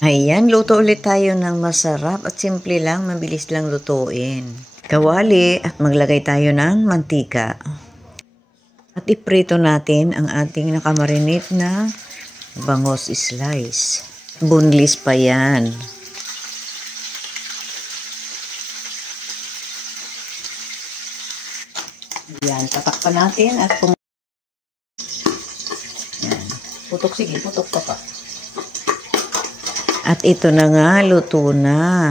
Ayan, luto ulit tayo ng masarap at simple lang, mabilis lang lutuin. Kawali at maglagay tayo ng mantika. At iprito natin ang ating nakamarinate na bangos slice. Bunlis pa yan. Yan, tatakpan natin at yan. Putok, sige, putok pa. At ito na nga, luto na.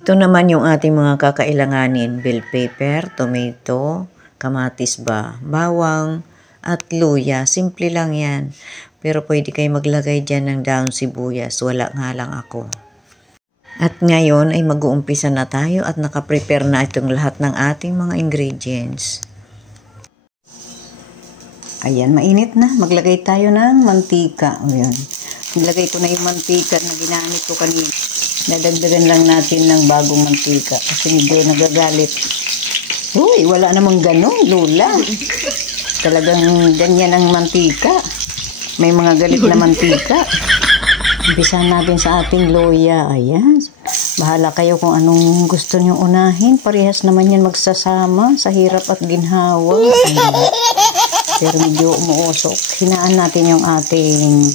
Ito naman yung ating mga kakailanganin. Bell pepper, tomato, kamatis ba, bawang, at luya. Simple lang yan. Pero pwede kayo maglagay dyan ng daon sibuyas. Wala nga lang ako. At ngayon ay mag-uumpisa na tayo at nakaprepare na itong lahat ng ating mga ingredients. Ayan, mainit na. Maglagay tayo ng mantika. Ayan. Nilagay ko na yung mantika na ginamit ko kanina. Nadagdagan lang natin ng bagong mantika kasi medyo nagagalit. Uy, wala namang ganon, Lola. Talagang ganyan ang mantika. May mga galit na mantika. Umpisahan natin sa ating loya. Ayan. Bahala kayo kung anong gusto nyo unahin. Parehas naman yan magsasama sa hirap at ginhawa. Ayan. Pero medyo umuusok. Hinaan natin yung ating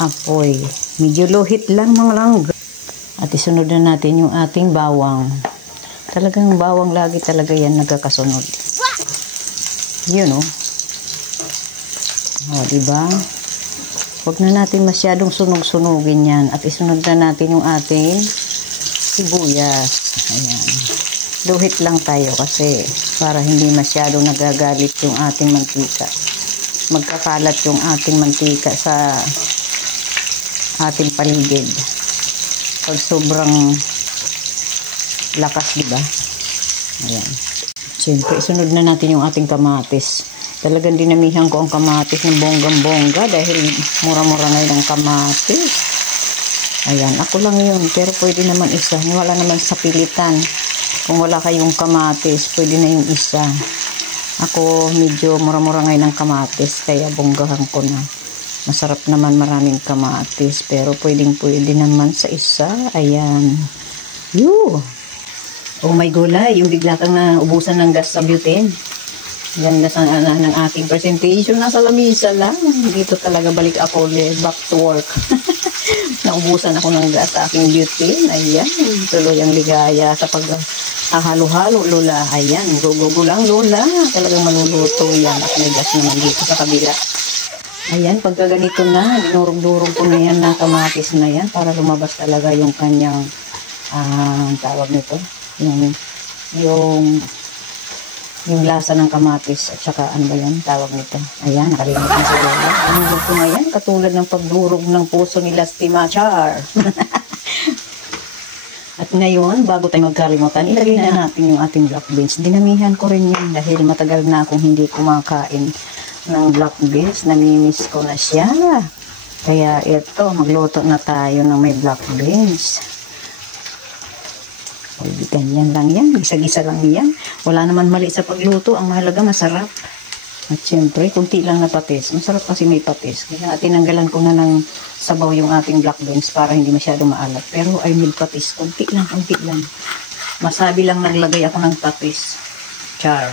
apoy. Medyo luhit lang mga langga. At isunod na natin yung ating bawang. Talagang bawang lagi talaga yan nagkakasunod. Yun o. O, diba? Huwag na natin masyadong sunog-sunugin yan. At isunod na natin yung ating sibuyas. Ayan. Luhit lang tayo kasi para hindi masyadong nagagalit yung ating mantika. Magkakalat yung ating mantika sa ating paligid. Pag sobrang lakas, diba? Ayan. Siyempre, isunod na natin yung ating kamatis. Talagang dinamihan ko ang kamatis ng bonggang-bongga dahil mura-mura ngayon ang kamatis. Ayan, ako lang yun. Pero pwede naman isa. Wala naman sa pilitan. Kung wala kayong kamatis, pwede na yung isa. Ako medyo mura-mura ngayon ang kamatis. Kaya bonggahan ko na. Masarap naman maraming kamatis. Pero pwede naman sa isa. Ayan. Yoo! Oh my gulay. Yung bigla kang naubusan ng gas sa butane. Ganda sa ng aking presentation. Nasa lamisa lang. Dito talaga balik ako ulit. Back to work. Naubusan ako ng gas sa aking butane. Ayan. Tuloy ang ligaya sa halo-halo, Lola. Ayan. Go lang, Lola. Talagang maluluto yan. At may gas naman dito sa kabila. Ayan. Pagka ganito na, dinurog-durog ko na yan na kamatis na yan para lumabas talaga yung kanyang tawag nito. Yung lasa ng kamatis at saka ano ba yan, tawag nito. Ayan, nakalimutan na sa Lola. Ang gusto nga yan, katulad ng pagdurog ng puso ni Lastima Char. At ngayon, bago tayo magkalimutan, ilagay na natin yung ating black beans. Dinamihan ko rin yun dahil matagal na akong hindi kumakain ng black beans. Namimiss ko na siya. Kaya ito, magluto na tayo ng may black beans. Ganyan lang yan. Gisa-gisa lang yan. Wala naman mali sa pagluto. Ang mahalaga masarap. At syempre, kunti lang na patis. Masarap kasi may patis. Kaya tinanggalan ko na ng sabaw yung ating black beans para hindi masyado maalat. Pero I need patis. Kunti lang. Masabi lang naglagay ako ng patis. Char.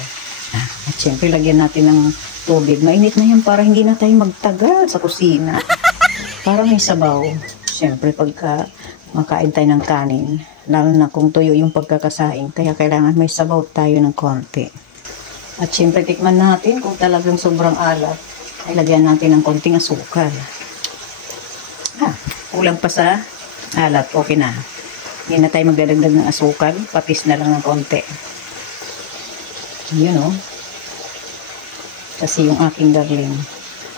At syempre, lagyan natin ng tubig. Mainit na yan para hindi na tayo magtagal sa kusina. Para may sabaw. Syempre, pagka makain tayo ng kanin, lalo na kung tuyo yung pagkakasain, kaya kailangan may sabaw tayo ng konti. At syempre tikman natin kung talagang sobrang alat, ay lagyan natin ng konting asukal. Kulang pa sa alat, okay na. Hindi na tayo magdadagdag ng asukal, patis na lang ng konti. Yun o. Kasi yung aking darling,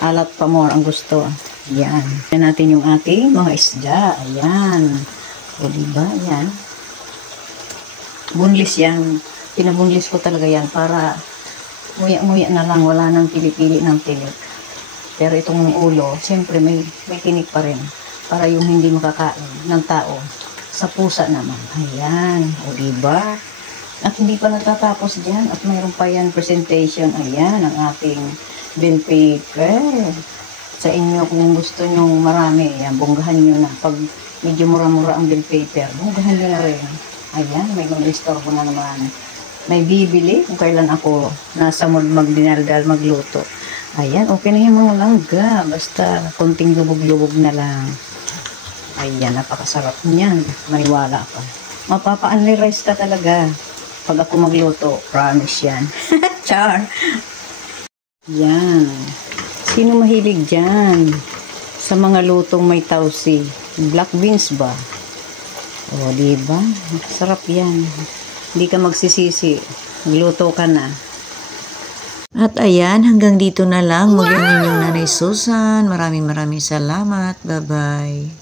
alat pa more ang gusto. Yan. Yan natin yung ating mga isda. Ayan. O diba? Yan. Bunlis yan. Pinabunlis ko talaga yan para nguya-nguya na lang. Wala nang pili-pili ng tinik. Pero itong ulo, siyempre may tinik pa rin. Para yung hindi makakain ng tao. Sa pusa naman. Ayan. O diba? At hindi pa natatapos dyan. At mayroon pa yan presentation. Ayan. Ang ating bell paper. Sa inyo, kung gusto nyo marami, yan, bonggahan nyo na. Pag medyo mura-mura ang bill paper, bonggahan nyo na rin. Ayan, may mag-restore ko na naman. May bibili kung kailan ako nasa mood magdinaldal, magluto. Ayan, okay na yung mga langga. Basta konting lubog-lubog na lang. Ayan, napakasarap niyan. Maniwala ka. Mapapa-unli-rice ka talaga. Pag ako magluto, promise yan. Char! Yan. Sino mahilig dyan? Sa mga lutong may tausi. Black beans ba? O, diba? Sarap yan. Hindi ka magsisisi. Magluto ka na. At ayan, hanggang dito na lang. Muli ang inyong Nanay Susan. Maraming salamat. Bye-bye.